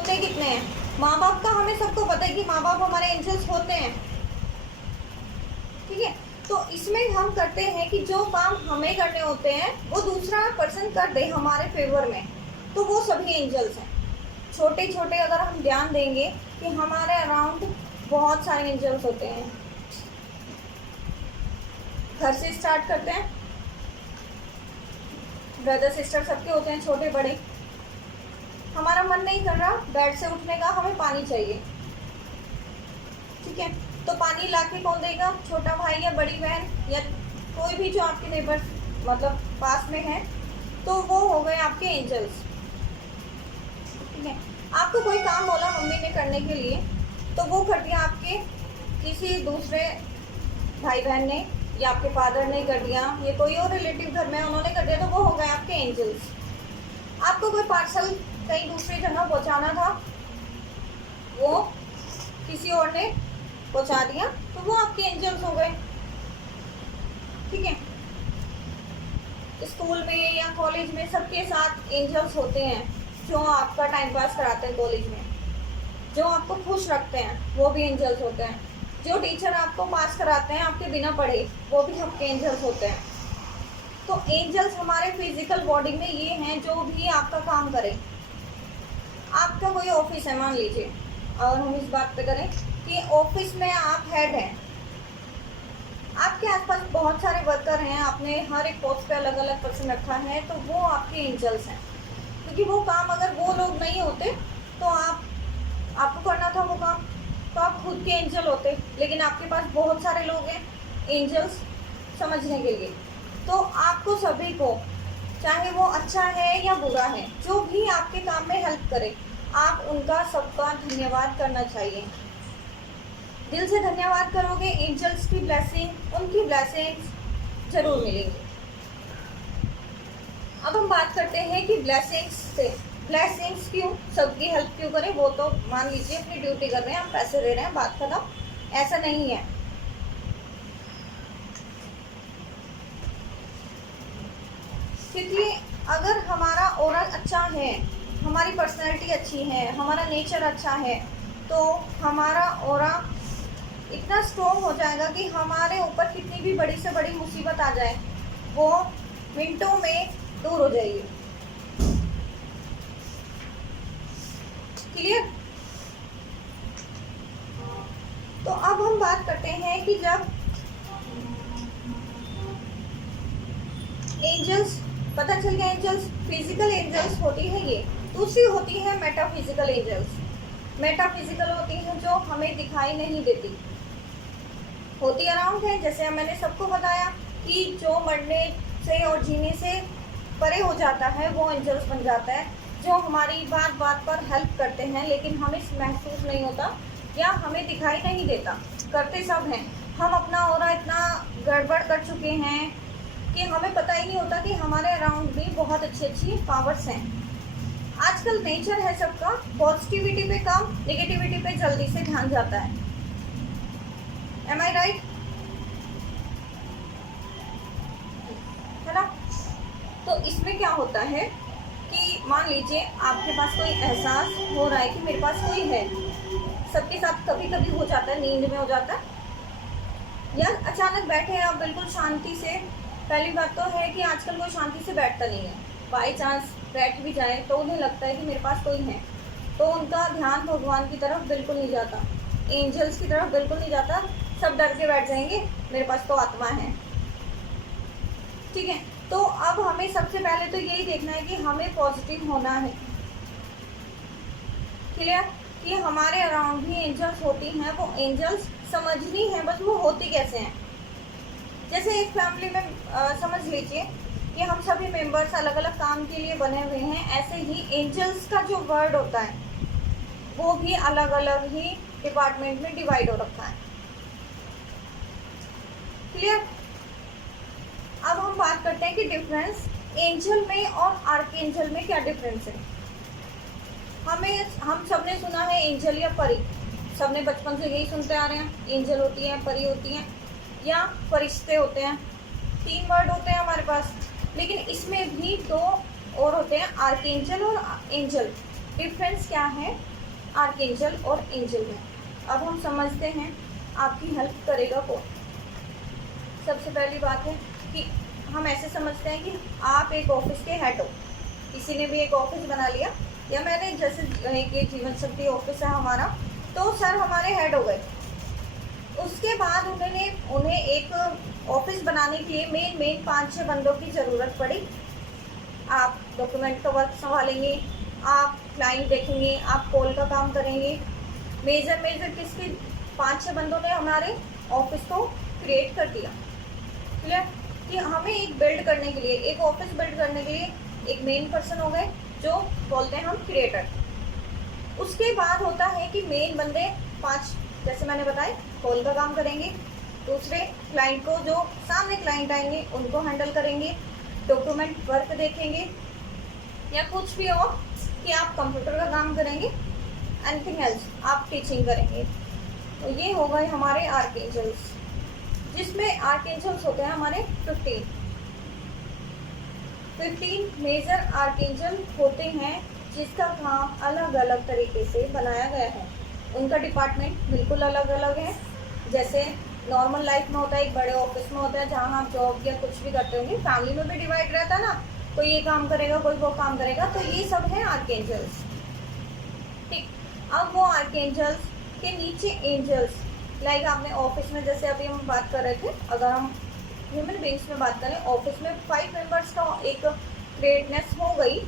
होते कितने हैं? माँ बाप का हमें सबको पता है कि माँ बाप हमारे एंजल्स होते हैं, ठीक है। तो इसमें हम करते हैं कि जो काम हमें करने होते हैं वो दूसरा पर्सन कर दे हमारे फेवर में, तो वो सभी एंजल्स हैं। छोटे छोटे अगर हम ध्यान देंगे कि हमारे अराउंड बहुत सारे एंजल्स होते हैं। घर से स्टार्ट करते हैं, ब्रदर सिस्टर सबके होते हैं, छोटे बड़े। हमारा मन नहीं कर रहा बेड से उठने का, हमें पानी चाहिए, ठीक है, तो पानी लाके कौन देगा? छोटा भाई या बड़ी बहन या कोई भी जो आपके नेबर मतलब पास में है, तो वो हो गए आपके एंजल्स, ठीक है। आपको कोई काम बोला मम्मी ने करने के लिए, तो वो कर दिया आपके किसी दूसरे भाई बहन ने या आपके फादर ने कर दिया, या कोई और रिलेटिव घर में उन्होंने कर दिया, तो वो हो गए आपके एंजल्स। आपको कोई पार्सल कहीं दूसरी जगह पहुंचाना था, वो किसी और ने पहुंचा दिया, तो वो आपके एंजल्स हो गए, ठीक है। स्कूल में या कॉलेज में सबके साथ एंजल्स होते हैं जो आपका टाइम पास कराते हैं कॉलेज में, जो आपको खुश रखते हैं, वो भी एंजल्स होते हैं। जो टीचर आपको पास कराते हैं आपके बिना पढ़े, वो भी आपके एंजल्स होते हैं। तो एंजल्स हमारे फिजिकल बॉडी में ये हैं जो भी आपका काम करें। आपका कोई ऑफिस है मान लीजिए, और हम इस बात पे करें कि ऑफिस में आप हेड हैं, आपके आसपास बहुत सारे वर्कर हैं, आपने हर एक पोस्ट पे अलग अलग पर्सन रखा है, तो वो आपके एंजल्स हैं। क्योंकि वो काम अगर वो लोग नहीं होते तो आपको करना था वो काम, तो आप खुद के एंजल होते, लेकिन आपके पास बहुत सारे लोग हैं एंजल्स समझने के लिए। तो आपको सभी को, चाहे वो अच्छा है या बुरा है, जो भी आपके काम में हेल्प करे, आप उनका सबका धन्यवाद करना चाहिए। दिल से धन्यवाद करोगे, एंजल्स की ब्लेसिंग, उनकी ब्लेसिंग्स जरूर मिलेंगी। अब हम बात करते हैं कि ब्लेसिंग्स क्यों, सबकी हेल्प क्यों करें। वो तो मान लीजिए अपनी ड्यूटी कर रहे हैं, हम पैसे दे रहे हैं, बात खत्म, ऐसा नहीं है। क्योंकि अगर हमारा ऑरा अच्छा है, हमारी पर्सनैलिटी अच्छी है, हमारा नेचर अच्छा है, तो हमारा ऑरा इतना स्ट्रॉन्ग हो जाएगा कि हमारे ऊपर कितनी भी बड़ी से बड़ी मुसीबत आ जाए, वो मिनटों में दूर हो जाएगी। क्लियर? तो अब हम बात करते हैं कि जब एंजल्स, पता चल गया एंजल्स, फिजिकल एंजल्स होती है ये, दूसरी होती है मेटाफिजिकल एंजल्स। मेटाफिजिकल होती हैं जो हमें दिखाई नहीं देती, होती अराउंड है। जैसे मैंने सबको बताया कि जो मरने से और जीने से परे हो जाता है वो एंजल्स बन जाता है, जो हमारी बात बात पर हेल्प करते हैं, लेकिन हमें महसूस नहीं होता या हमें दिखाई नहीं देता, करते सब हैं। हम अपना ऑरा इतना गड़बड़ कर चुके हैं कि हमें पता ही नहीं होता कि हमारे अराउंड भी बहुत अच्छी अच्छी पावर्स हैं। आजकल नेचर है सबका, पॉजिटिविटी पे कम, नेगेटिविटी पे जल्दी से ध्यान जाता है। एम आई राइट? है ना? तो इसमें क्या होता है कि मान लीजिए आपके पास कोई एहसास हो रहा है कि मेरे पास कोई है, सबके साथ कभी कभी हो जाता है, नींद में हो जाता है, या अचानक बैठे हैं आप बिल्कुल शांति से। पहली बात तो है कि आजकल कोई शांति से बैठता नहीं है, बाई चांस बैठ भी जाए तो उन्हें लगता है कि मेरे पास कोई है, तो उनका ध्यान भगवान की तरफ बिल्कुल नहीं जाता, एंजल्स की तरफ बिल्कुल नहीं जाता, सब डर के बैठ जाएंगे, मेरे पास तो आत्मा है, ठीक है। तो अब हमें सबसे पहले तो यही देखना है कि हमें पॉजिटिव होना है। क्लियर? कि हमारे अराउंड भी एंजल्स होती हैं, वो एंजल्स समझनी है, बस वो होती कैसे हैं। जैसे एक फैमिली में समझ लीजिए कि हम सभी मेंबर्स अलग अलग काम के लिए बने हुए हैं, ऐसे ही एंजल्स का जो वर्ड होता है वो भी अलग अलग ही डिपार्टमेंट में डिवाइड हो रखा है। क्लियर? अब हम बात करते हैं कि डिफरेंस एंजल में और आर्कएंजल में क्या डिफरेंस है। हम सबने सुना है एंजल या परी, सबने बचपन से यही सुनते आ रहे हैं, एंजल होती है, परी होती है, या फरिश्ते होते हैं, 3 वर्ड होते हैं हमारे पास। लेकिन इसमें भी 2 और होते हैं, आर्कएंजल और एंजल। डिफरेंस क्या है आर्कएंजल और एंजल में। अब हम समझते हैं आपकी हेल्प करेगा कौन। सबसे पहली बात है कि हम ऐसे समझते हैं कि आप एक ऑफिस के हेड हो, किसी ने भी एक ऑफिस बना लिया, या मैंने जैसे ये जीवन शक्ति ऑफिस है हमारा, तो सर हमारे हेड हो गए। उसके बाद उन्हें एक ऑफिस बनाने के लिए मेन 5-6 बंदों की ज़रूरत पड़ी। आप डॉक्यूमेंट का वर्क संभालेंगे, आप क्लाइंट देखेंगे, आप कॉल का काम करेंगे। मेजर किसके 5-6 बंदों ने हमारे ऑफिस को क्रिएट कर दिया। क्लियर कि हमें एक बिल्ड करने के लिए, एक ऑफिस बिल्ड करने के लिए एक मेन पर्सन हो गए जो बोलते हैं हम क्रिएटर। उसके बाद होता है कि मेन बंदे 5 जैसे मैंने बताया कॉल का काम करेंगे, दूसरे क्लाइंट को जो सामने क्लाइंट आएंगे उनको हैंडल करेंगे, डॉक्यूमेंट वर्क देखेंगे, या कुछ भी हो कि आप कंप्यूटर का काम करेंगे, एनीथिंग एल्स आप टीचिंग करेंगे। तो ये हो गए हमारे आर्कएंजल्स, जिसमें आर्कएंजल्स होते हैं हमारे 15 मेजर आर्कएंजल होते हैं, जिसका काम अलग अलग तरीके से बनाया गया है। उनका डिपार्टमेंट बिल्कुल अलग अलग है। जैसे नॉर्मल लाइफ में होता है, एक बड़े ऑफिस में होता है जहाँ आप जॉब या कुछ भी करते होंगे, फैमिली में भी डिवाइड रहता है ना, कोई ये काम करेगा कोई वो काम करेगा, तो ये सब है आर्कएंजल्स। ठीक, अब वो आर्कएंजल्स के नीचे एंजल्स, लाइक आपने ऑफिस में जैसे अभी हम बात कर रहे थे, अगर हम ह्यूमन बींग्स में बात करें, ऑफिस में 5 मेंबर्स का एक ग्रेटनेस हो गई।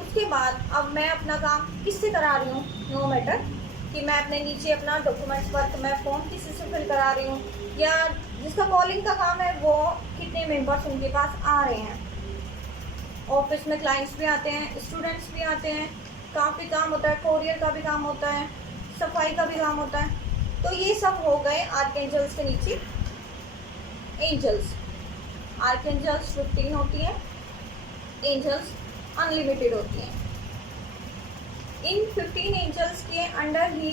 उसके बाद अब मैं अपना काम किससे करा रही हूँ, नो मैटर कि मैं अपने नीचे अपना डॉक्यूमेंट्स वर्क मैं फॉर्म किसी से फिल करा रही हूँ, या जिसका कॉलिंग का काम है वो कितने मेंबर्स उनके पास आ रहे हैं। ऑफिस में क्लाइंट्स भी आते हैं, स्टूडेंट्स भी आते हैं, काफ़ी काम होता है, कोरियर का भी काम होता है, सफाई का भी काम होता है। तो ये सब हो गए आर्कएंजल्स के नीचे एंजल्स। आर्कएंजल्स 15 होती है, एंजल्स अनलिमिटेड होती हैं। इन 15 एंजल्स के अंडर ही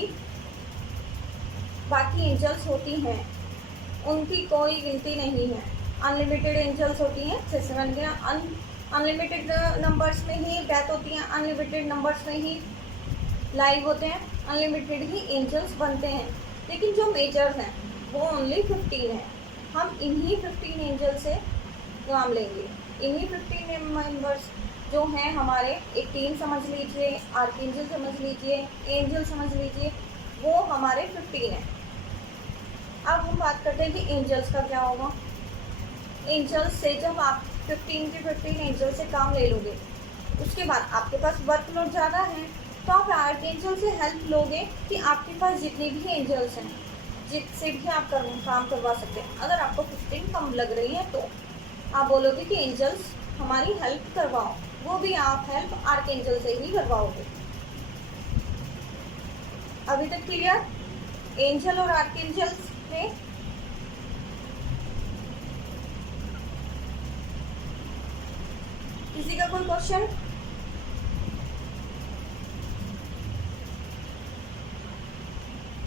बाकी एंजल्स होती हैं, उनकी कोई गिनती नहीं है। अनलिमिटेड एंजल्स होती हैं, जैसे मैंने कहा अनलिमिटेड नंबर्स में ही डेथ होती हैं, अनलिमिटेड नंबर्स में ही लाइव होते हैं, अनलिमिटेड ही एंजल्स बनते हैं। लेकिन जो मेजर हैं वो ओनली 15 हैं। हम इन्हीं 15 एंजल से काम लेंगे। इन्हीं 15 मेंबर्स जो हैं हमारे, एक टीम समझ लीजिए, आर्कएंजल समझ लीजिए, एंजल समझ लीजिए, वो हमारे 15 हैं। अब हम बात करते हैं कि एंजल्स का क्या होगा। एंजल्स से जब आप 15 के 15 एंजल से काम ले लोगे, उसके बाद आपके पास वर्कलोड ज़्यादा है, तो आप आर्कएंजल से हेल्प लोगे कि आपके पास जितने भी एंजल्स हैं जिससे भी आप काम करवा सकते हैं। अगर आपको 15 कम लग रही है तो आप बोलोगे कि एंजल्स हमारी हेल्प करवाओ, वो भी आप हेल्प आर्कएंजल से ही करवाओगे। अभी तक क्लियर एंजल और आर्कएंजल्स में? किसी का कोई क्वेश्चन?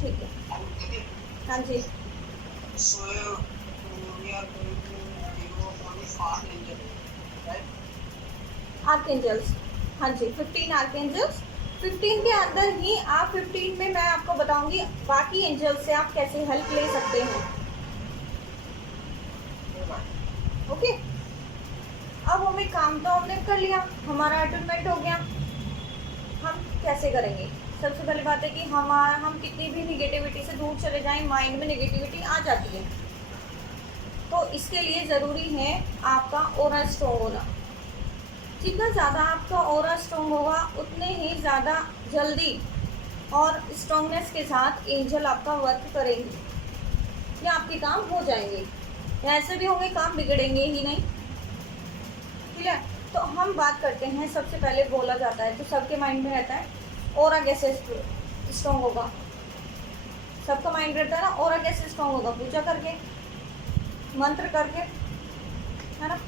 ठीक है, हाँ जी। आर्कएंजल्स, हाँ जी 15 आर्कएंजल्स। 15 के अंदर ही आप 15 में मैं आपको बताऊंगी बाकी एंजल्स से आप कैसे हेल्प ले सकते हैं। ओके, अब हमें काम तो हमने कर लिया, हमारा अटेनमेंट हो गया। हम कैसे करेंगे? सबसे पहली बात है कि हम कितनी भी निगेटिविटी से दूर चले जाएं, माइंड में निगेटिविटी आ जाती है, तो इसके लिए ज़रूरी है आपका ऑरा स्ट्रॉन्ग होना। जितना ज़्यादा आपका ऑरा स्ट्रॉन्ग होगा, उतने ही ज़्यादा जल्दी और स्ट्रॉन्गनेस के साथ एंजल आपका वर्क करेंगे या आपके काम हो जाएंगे। ऐसे भी होंगे काम बिगड़ेंगे ही नहीं। ठीक है, तो हम बात करते हैं, सबसे पहले बोला जाता है तो सबके माइंड में रहता है ऑरा कैसे स्ट्रॉन्ग होगा। सबका माइंड रहता है ना, ऑरा कैसे स्ट्रॉन्ग होगा? पूजा करके, मंत्र करके, है ना।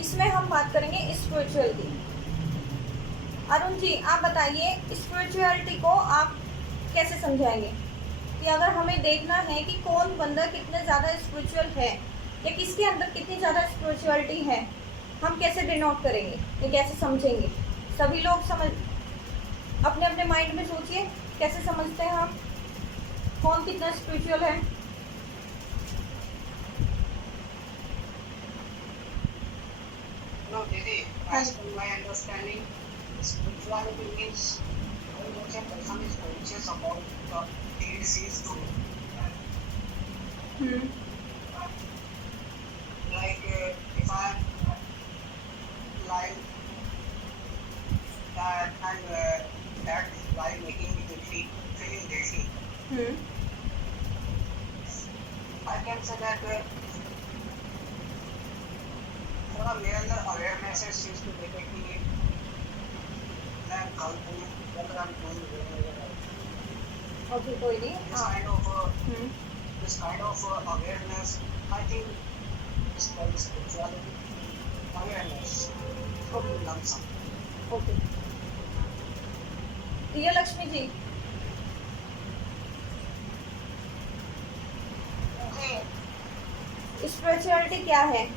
इसमें हम बात करेंगे स्पिरिचुअल की। अरुण जी आप बताइए, स्पिरिचुअलिटी को आप कैसे समझाएंगे कि अगर हमें देखना है कि कौन बंदा कितने ज़्यादा स्पिरिचुअल है या किसके अंदर कितनी ज़्यादा स्पिरिचुअलिटी है, हम कैसे डिनोट करेंगे या कैसे समझेंगे? सभी लोग समझ अपने अपने माइंड में सोचिए कैसे समझते हैं आप, कौन कितना स्पिरिचुअल है। No, Didi, as per my understanding, spirituality means how much a person is conscious about the deeds he is doing. Like if I like that and that while making me feeling dizzy, I can say that थोड़ा मेरे अंदर awareness है इस चीज को लेकर कि मैं गलत हूँ, अगर I'm doing wrong. ओके कोई नहीं। This kind of awareness, I think, is called spirituality. Awareness from the lump sum. Okay प्रिय लक्ष्मी जी, स्पिरिचुअलिटी क्या है?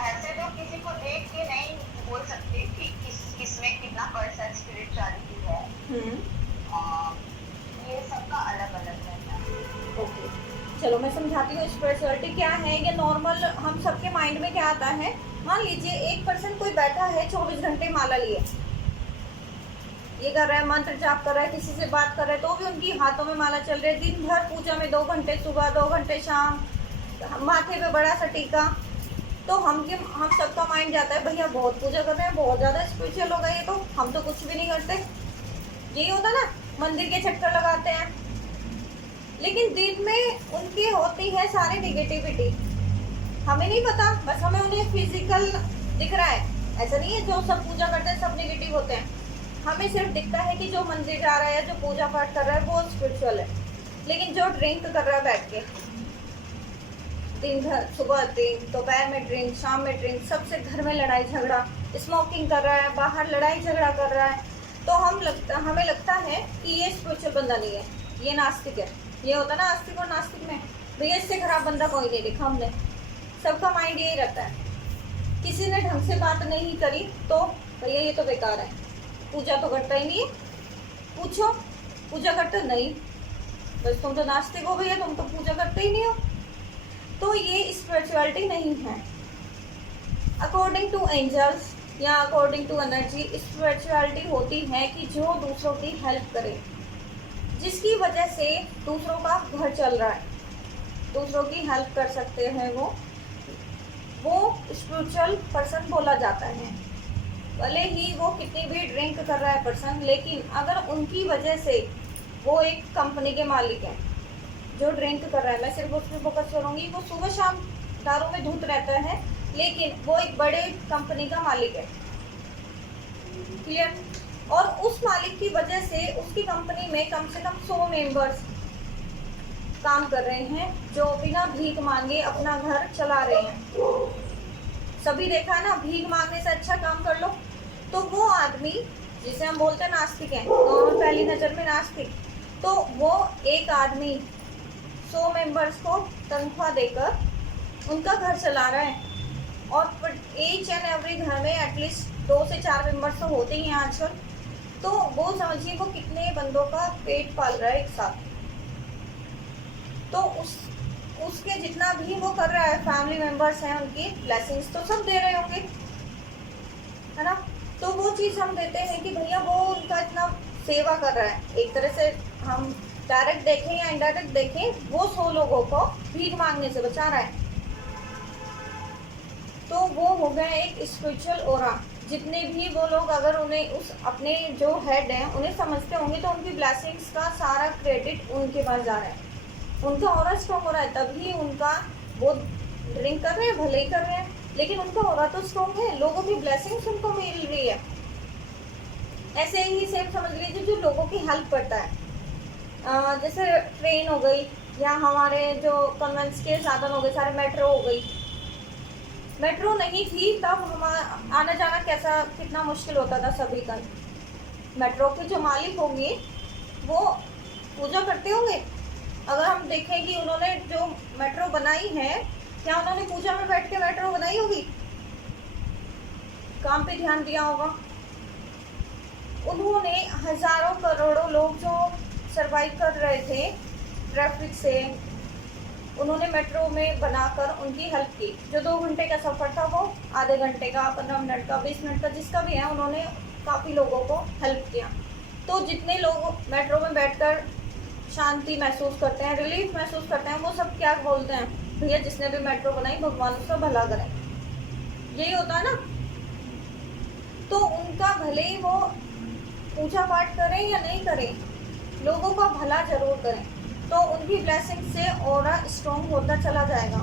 ऐसे तो किसी को देख के नहीं बोल सकते कि किसमें कितना परसेंट स्पिरिचुअलिटी है। ये सबका अलग अलग रहता है। ओके चलो मैं समझाती हूँ स्पिरिचुअलिटी क्या है। ये नॉर्मल हम सबके माइंड में क्या आता है, मान लीजिए एक पर्सन कोई बैठा है 24 घंटे माला लिए, ये कर रहा है, मंत्र जाप कर रहा है, किसी से बात कर रहा है तो भी उनकी हाथों में माला चल रही है, दिन भर पूजा में 2 घंटे सुबह 2 घंटे शाम, माथे पे बड़ा सा टीका, तो हम सबका माइंड जाता है भैया बहुत पूजा कर रहे हैं, बहुत ज़्यादा स्पिरिचुअल हो गए ये तो, हम तो कुछ भी नहीं करते। यही होता ना, मंदिर के चक्कर लगाते हैं, लेकिन दिन में उनकी होती है सारी निगेटिविटी, हमें नहीं पता, बस हमें उन्हें फिजिकल दिख रहा है। ऐसा नहीं है जो सब पूजा करते हैं सब निगेटिव होते हैं, हमें सिर्फ दिखता है कि जो मंदिर जा रहा है, जो पूजा पाठ कर रहा है वो स्पिरिचुअल है। लेकिन जो ड्रिंक कर रहा है बैठ के दिन भर, सुबह ड्रिंक, दोपहर में ड्रिंक, शाम में ड्रिंक, सबसे घर में लड़ाई झगड़ा, स्मोकिंग कर रहा है, बाहर लड़ाई झगड़ा कर रहा है, तो हमें लगता है कि ये स्पिरिचुअल बंदा नहीं है, ये नास्तिक है। ये होता ना आस्तिक और नास्तिक में, भैया इससे खराब बंदा कोई नहीं देखा हमने, सबका माइंड यही रहता है। किसी ने ढंग से बात नहीं करी तो भैया ये तो बेकार है, पूजा तो करता ही नहीं है, पूछो पूजा करते नहीं, बस तुम तो नास्तिक हो भैया, तुम तो पूजा करते ही नहीं हो, तो ये स्पिरिचुअलिटी नहीं है। अकॉर्डिंग टू एंजल्स या अकॉर्डिंग टू एनर्जी, स्पिरिचुअलिटी होती है कि जो दूसरों की हेल्प करे, जिसकी वजह से दूसरों का घर चल रहा है, दूसरों की हेल्प कर सकते हैं, वो स्पिरिचुअल पर्सन बोला जाता है। भले ही वो कितनी भी ड्रिंक कर रहा है पर्सन, लेकिन अगर उनकी वजह से, वो एक कंपनी के मालिक हैं जो ड्रिंक कर रहा है, मैं सिर्फ उस पर फोकस करूँगी, वो सुबह शाम दारू में धुत रहता है, लेकिन वो एक बड़े कंपनी का मालिक है, क्लियर। और उस मालिक की वजह से उसकी कंपनी में कम से कम 100 मेंबर्स काम कर रहे हैं जो बिना भीख मांगे अपना घर चला रहे हैं। सभी देखा है ना, भीख मांगने से अच्छा काम कर लो। तो वो आदमी जिसे हम बोलते हैं नास्तिक है, तो पहली नज़र में नास्तिक, तो वो एक आदमी 100 मेंबर्स को तनख्वाह देकर उनका घर चला रहा है, और ईच एंड एवरी घर में एटलीस्ट 2 से 4 मेंबर्स तो होते ही हैं आजकल, तो वो समझिए वो कितने बंदों का पेट पाल रहा है एक साथ। तो उसके जितना भी वो कर रहा है, फैमिली मेंबर्स हैं, उनकी ब्लेसिंग्स तो सब दे रहे होंगे, है ना। तो वो चीज़ हम देते हैं कि भैया वो उनका इतना सेवा कर रहा है, एक तरह से हम डायरेक्ट देखें या इनडायरेक्ट देखें, वो 100 लोगों को भीख मांगने से बचा रहा है। तो वो हो गया एक स्पिरिचुअल ओरा। जितने भी वो लोग अगर उन्हें उस अपने जो हेड हैं उन्हें समझते होंगे, तो उनकी ब्लेसिंग्स का सारा क्रेडिट उनके पास जा रहा है, उनका ऑरा स्ट्रॉन्ग हो रहा है, तभी उनका वो ड्रिंक कर रहे हैं, भले ही कर रहे हैं, लेकिन उनका ऑरा तो स्ट्रॉन्ग है, लोगों की ब्लेसिंग्स उनको मिल रही है। ऐसे ही सेम समझ लीजिए जो लोगों की हेल्प करता है, जैसे ट्रेन हो गई या हमारे जो कन्वेंस के साधन हो गए सारे, मेट्रो हो गई। मेट्रो नहीं थी तब हम आना जाना कितना मुश्किल होता था सभी का। मेट्रो के जो मालिक होंगे वो पूजा करते होंगे। अगर हम देखें कि उन्होंने जो मेट्रो बनाई है, क्या उन्होंने पूजा में बैठ के मेट्रो बनाई होगी? काम पे ध्यान दिया होगा। उन्होंने हजारों करोड़ों लोग जो सरवाइव कर रहे थे ट्रैफिक से, उन्होंने मेट्रो में बनाकर उनकी हेल्प की। जो 2 घंटे का सफ़र था वो आधे घंटे का, 15 मिनट का, 20 मिनट का, जिसका भी है, उन्होंने काफ़ी लोगों को हेल्प किया। तो जितने लोग मेट्रो में बैठकर शांति महसूस करते हैं, रिलीफ महसूस करते हैं, वो सब क्या बोलते हैं, भैया जिसने भी मेट्रो बनाई भगवान उसका भला करे, यही होता है ना। तो उनका भले ही वो पूजा पाठ करें या नहीं करें, लोगों का भला जरूर करें, तो उनकी ब्लेसिंग से ऑरा स्ट्रॉन्ग होता चला जाएगा।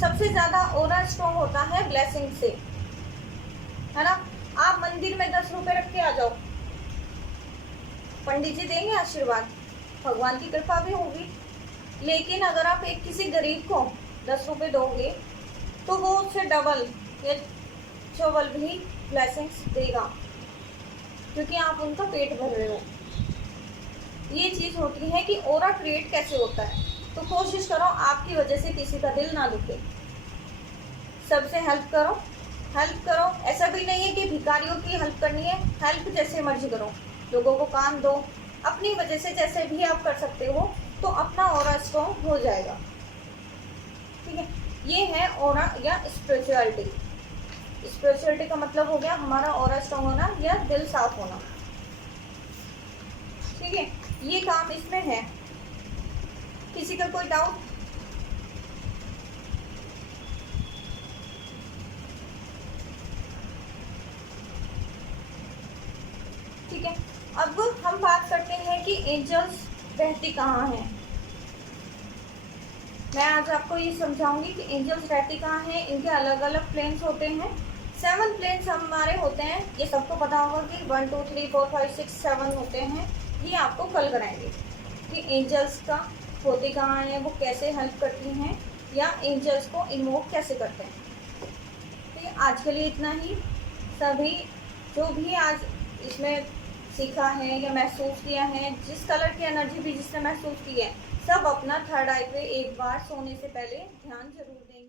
सबसे ज़्यादा ऑरा स्ट्रॉन्ग होता है ब्लेसिंग से, है ना। आप मंदिर में 10 रुपए रख के आ जाओ, पंडित जी देंगे आशीर्वाद, भगवान की कृपा भी होगी। लेकिन अगर आप एक किसी गरीब को 10 रुपए दोगे तो वो उससे डबल या चौबल भी ब्लेसिंग्स देगा, क्योंकि आप उनका पेट भर रहे हो। ये चीज़ होती है कि ऑरा क्रिएट कैसे होता है। तो कोशिश करो आपकी वजह से किसी का दिल ना दुखे, सबसे हेल्प करो, हेल्प करो। ऐसा भी नहीं है कि भिखारियों की हेल्प करनी है, हेल्प जैसे मर्जी करो, लोगों को काम दो, अपनी वजह से जैसे भी आप कर सकते हो, तो अपना ऑरा स्ट्रॉन्ग हो जाएगा। ठीक है, ये है ऑरा या स्पिरिचुअलिटी। स्पिरिचुअलिटी का मतलब हो गया हमारा ऑरा स्ट्रॉन्ग होना या दिल साफ होना। ठीक है, ये काम इसमें है। किसी का कोई डाउट? ठीक है, अब हम बात करते हैं कि एंजल्स रहती कहाँ हैं। मैं आज आपको ये समझाऊंगी कि एंजल्स रहती कहाँ हैं। इनके अलग अलग प्लेन्स होते हैं। 7 प्लेन्स हमारे होते हैं, ये सबको पता होगा कि 1 2 3 4 5 6 7 होते हैं। ये आपको कल कराएंगे कि एंजल्स का होती कहाँ है, वो कैसे हेल्प करती हैं, या एंजल्स को इन्वोक कैसे करते हैं। ठीक है, आज के लिए इतना ही। सभी जो भी आज इसमें सीखा है या महसूस किया है, जिस कलर की एनर्जी भी जिसने महसूस की है, सब अपना 3rd आई पे एक बार सोने से पहले ध्यान जरूर देंगे।